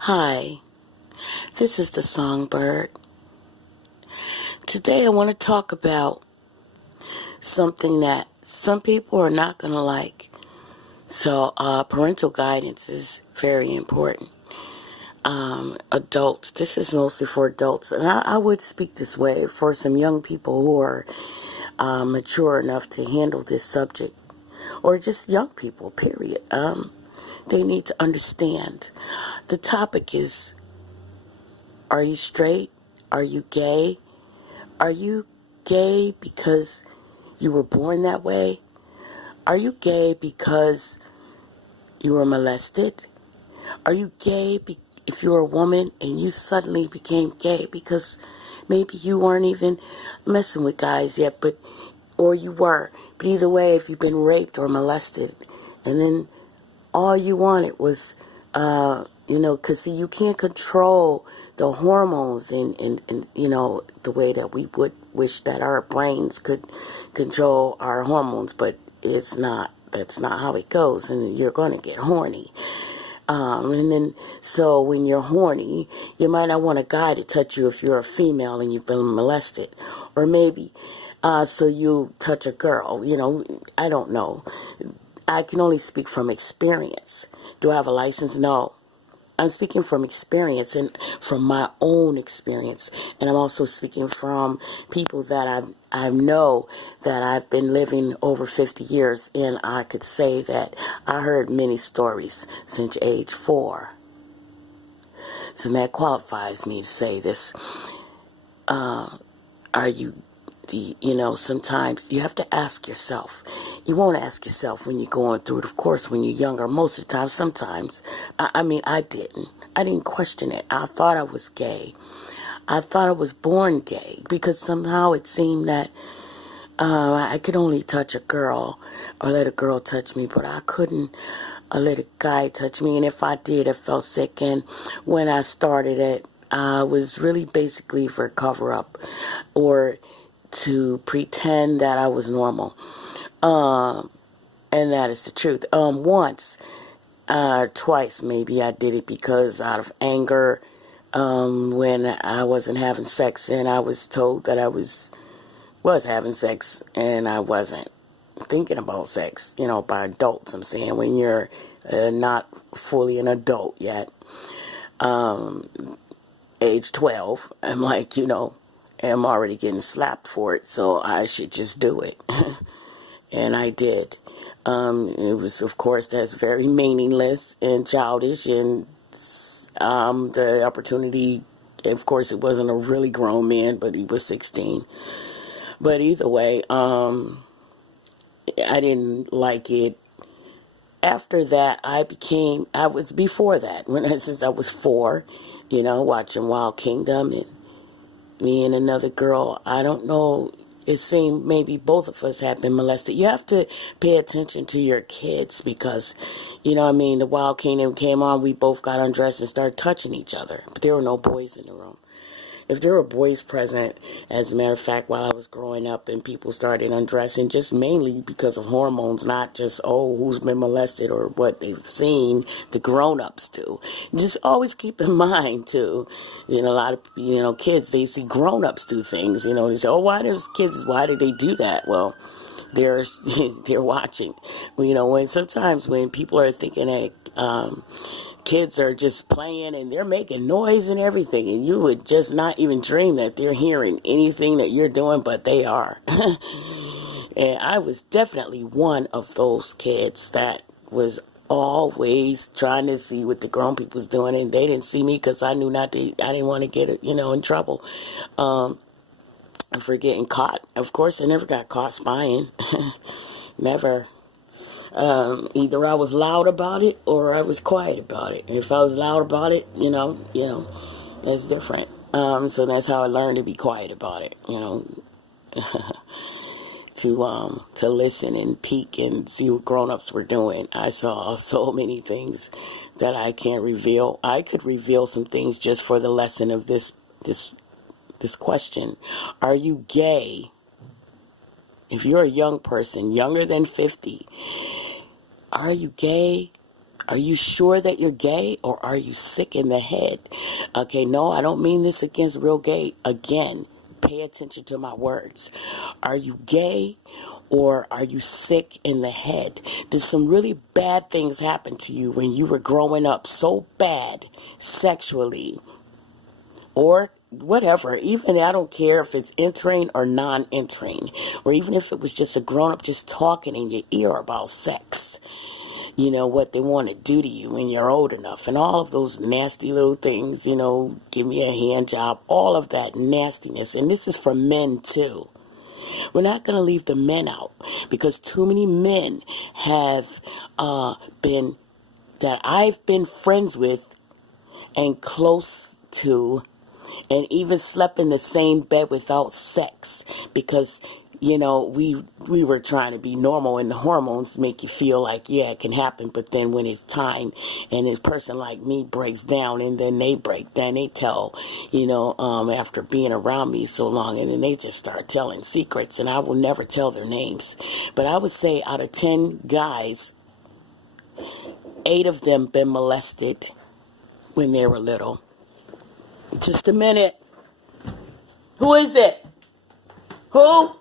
Hi, this is the Songbird. Today I want to talk about something that some people are not going to like. So parental guidance is very important. Adults, this is mostly for adults, and I would speak this way for some young people who are mature enough to handle this subject, or just young people, period. They need to understand. The topic is, are you straight? Are you gay? Are you gay because you were born that way? Are you gay because you were molested? Are you gay if you're a woman and you suddenly became gay because maybe you weren't even messing with guys yet, or you were. But either way, if you've been raped or molested, and then all you wanted was, because see, you can't control the hormones and the way that we would wish that our brains could control our hormones, but that's not how it goes, and you're going to get horny. And then, so when you're horny, you might not want a guy to touch you if you're a female and you've been molested. Or maybe, so you touch a girl, I don't know. I can only speak from experience. Do I have a license? No. I'm speaking from experience and from my own experience. And I'm also speaking from people that I know that I've been living over 50 years. And I could say that I heard many stories since age 4. So that qualifies me to say this. Are you sometimes you have to ask yourself. You won't ask yourself when you're going through it, of course, when you're younger. Most of the time, sometimes. I didn't question it. I thought I was gay. I thought I was born gay because somehow it seemed that I could only touch a girl or let a girl touch me, but I couldn't let a guy touch me. And if I did, I felt sick. And when I started it, I was really basically for cover-up or to pretend that I was normal. And that is the truth. Twice maybe I did it because out of anger, when I wasn't having sex and I was told that I was having sex and I wasn't thinking about sex, by adults. I'm saying when you're not fully an adult yet, age 12, I'm like, I'm already getting slapped for it, so I should just do it. And I did. It was, of course, that's very meaningless and childish, and the opportunity, of course, it wasn't a really grown man, but he was 16. But either way, I didn't like it. After that, before that, since I was 4, watching Wild Kingdom, and me and another girl, I don't know, it seemed maybe both of us had been molested. You have to pay attention to your kids because, the Wild Kingdom came on, we both got undressed and started touching each other. But there were no boys in the room. If there were boys present, as a matter of fact, while I was growing up and people started undressing, just mainly because of hormones, not just, who's been molested or what they've seen the grown-ups do. Just always keep in mind, too, a lot of, kids, they see grown-ups do things, they say, why did they do that? Well, they're watching. Sometimes when people are thinking that, kids are just playing and they're making noise and everything, and you would just not even dream that they're hearing anything that you're doing, but they are. And I was definitely one of those kids that was always trying to see what the grown people was doing, and they didn't see me because I knew I didn't want to get in trouble for getting caught. Of course, I never got caught spying. Never. Either I was loud about it or I was quiet about it. And if I was loud about it, that's different. So that's how I learned to be quiet about it, to listen and peek and see what grown-ups were doing. I saw so many things that I can't reveal. I could reveal some things just for the lesson of this question. Are you gay? If you're a young person, younger than 50, are you gay? Are you sure that you're gay, or are you sick in the head? Okay, no, I don't mean this against real gay. Again, pay attention to my words. Are you gay, or are you sick in the head? Did some really bad things happen to you when you were growing up so bad sexually? Or whatever, even I don't care if it's entering or non-entering, or even if it was just a grown-up just talking in your ear about sex, you know, what they want to do to you when you're old enough, and all of those nasty little things, you know, give me a hand job, all of that nastiness. And this is for men too. We're not going to leave the men out, because too many men have been, that I've been friends with and close to, and even slept in the same bed without sex, because, you know, we were trying to be normal, and the hormones make you feel like, yeah, it can happen. But then when it's time, and a person like me breaks down, and then they break down, they tell, you know, after being around me so long, and then they just start telling secrets, and I will never tell their names. But I would say out of 10 guys, 8 of them been molested when they were little. Just a minute. Who is it? Who?